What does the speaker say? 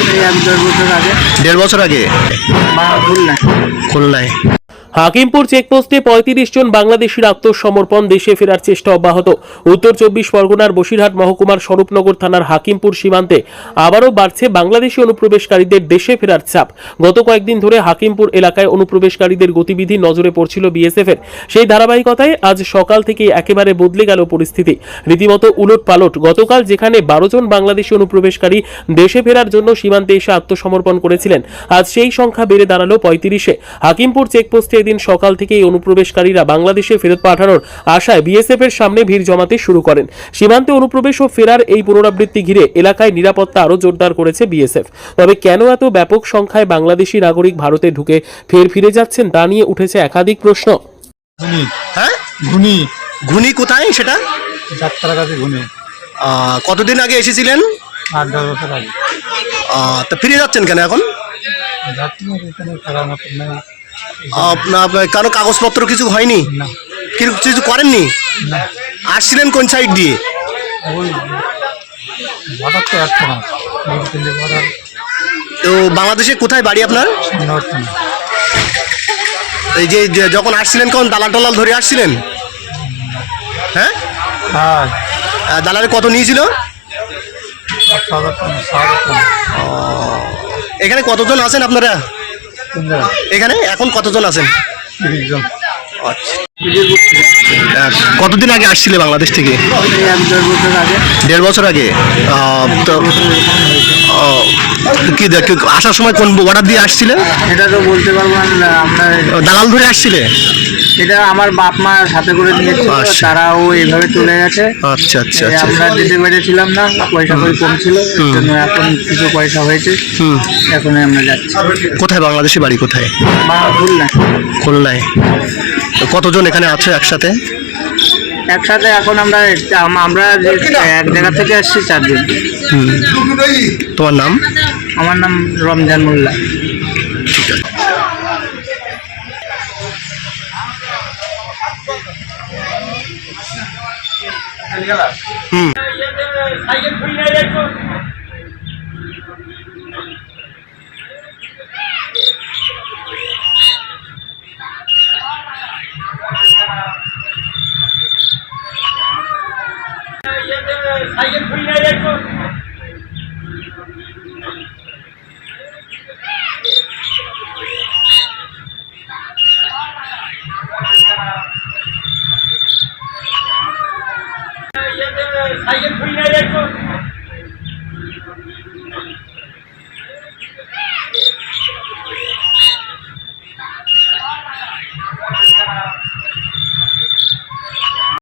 এই 1-1.5 বছর আগে। 1.5 বছর আগে খুলনায়। হাকিমপুর চেকপোস্টে ৩৫ জন বাংলাদেশির আত্মসমর্পণ, দেশে ফেরার চেষ্টা অব্যাহত। উত্তর ২৪ পরগনার বসিরহাট মহকুমার স্বরূপনগর থানার হাকিমপুর সীমান্তে আবারও বাড়ছে বাংলাদেশি অনুপ্রবেশকারীদের দেশে ফেরার চাপ। গত কয়েকদিন ধরে হাকিমপুর এলাকায় অনুপ্রবেশকারীদের গতিবিধি নজরে পড়ছিল বিএসএফের। সেই ধারাবাহিকতায় আজ সকাল থেকে একেবারে বদলে গেল পরিস্থিতি, রীতিমতো উলট পালট। গতকাল যেখানে ১২ জন বাংলাদেশি অনুপ্রবেশকারী দেশে ফেরার জন্য সীমান্তে এসে আত্মসমর্পণ করেছিলেন, আজ সেই সংখ্যা বেড়ে দাঁড়ালো ৩৫-এ। হাকিমপুর চেকপোস্টে এদিন সকাল থেকে এই অনুপ্রবেশকারীরা বাংলাদেশে ফেরত পাঠানোর আশায় বিএসএফ এর সামনে ভিড় জমাতে শুরু করেন। সীমান্তে অনুপ্রবেশ ও ফেরার এই পুনরাবৃত্তি ঘিরে এলাকায় নিরাপত্তা আরও জোরদার করেছে বিএসএফ। তবে কেন এত ব্যাপক সংখ্যায় বাংলাদেশি নাগরিক ভারতে ঢুকে ফিরে যাচ্ছেন তা নিয়ে উঠেছে একাধিক প্রশ্ন। হ্যাঁ, ঘুনি কোথায় সেটা? যাত্রার কাছে ঘুনে। কতদিন আগে এসেছিলেন? 8-10 বছর আগে। তা ফিরে যাচ্ছেন কেন এখন? যাত্রী এখানে থাকার মতো নেই। আপনার কারো কাগজপত্র কিছু হয়নি? না। কিছু করেননি? না। আসছিলেন কোন সাইড দিয়ে? ওই বর্ডার তো আসছে না। বর্ডার তো বাংলাদেশে কোথায় বাড়ি আপনার? এই যে যখন আসছিলেন কোন দালাল ধরে আসছিলেন? হ্যাঁ, হ্যাঁ। দালালে কত নিয়েছিল? এখানে কতজন আছেন আপনারা? এখানে এখন কতজন আছেন? 30 জন। আচ্ছা, কতদিন আগে আসছিলে বাংলাদেশ থেকে? 1-1.5 বছর আগে। 1.5 বছর আগে। তো কি আসার সময় কোন বর্ডার দিয়ে আসছিলেন? এটা তো বলতে পারবো না। আমরা দালাল ধরে আসছিলে? এটা আমার বাপ মা সাথে করে নিয়েছিল, তারাও এইভাবে চলে গেছে। আচ্ছা আচ্ছা এই আচ্ছা। আমরা যেতে পেরেছিলাম না, পয়সা কম ছিল, এর জন্য এখন কিছু পয়সা হয়েছে, এখন আমরা যাচ্ছি। কোথায় বাংলাদেশি বাড়ি কোথায়? খুলনায়। তো কতজন এখানে আছে একসাথে? একসাথে এখন আমরা এক জায়গা থেকে আসছি 4 জন। তোমার নাম? আমার নাম রমজান মোল্লা। ঠিক আছে। সাইকেল খুলে